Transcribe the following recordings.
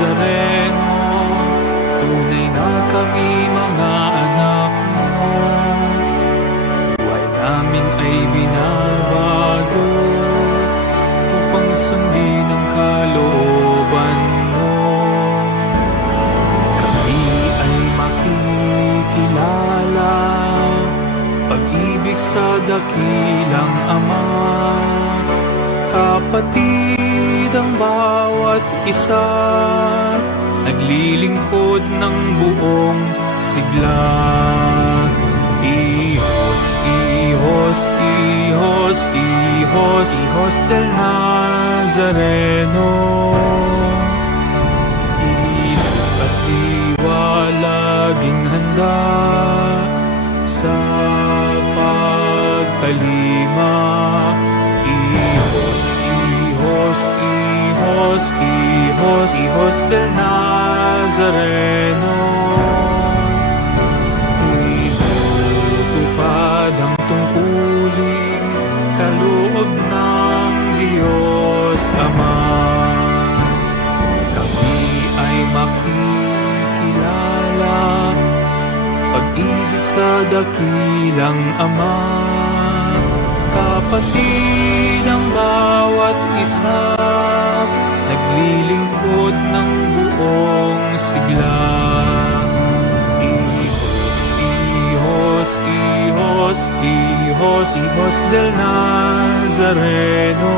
Nazareno, tunay na kami mga anak mo. Buhay namin ay binabago upang sundin ang kalooban mo. Kami ay makikilala pag-ibig sa dakilang Ama. Kapatid ang bawat isa, naglilingkod ng buong sigla. Hijos, hijos, hijos, hijos, hijos del Nazareno. Isip at diwa laging handa sa pagtalima. Hijos, hijos, hijos, hijos, hijos del Nazareno. Itutupad ang tungkuling kaloob ng Diyos Ama. Kami ay makikilala pag-ibig sa dakilang Ama. Kapatid ang bawat isa, naglilingkod ng buong sigla. Hijos, hijos, hijos, hijos, hijos del Nazareno.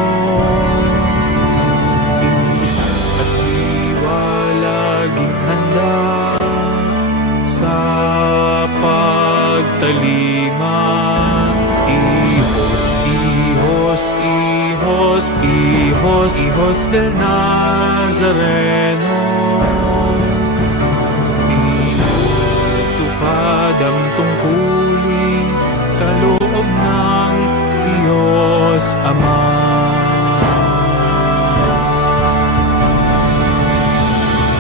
Isa at diwa laging handa sa pagtalima. Hijos, hijos, hijos, hijos, hijos del Nazareno. Inutupad ang tungkuling kaloob ng Diyos Ama.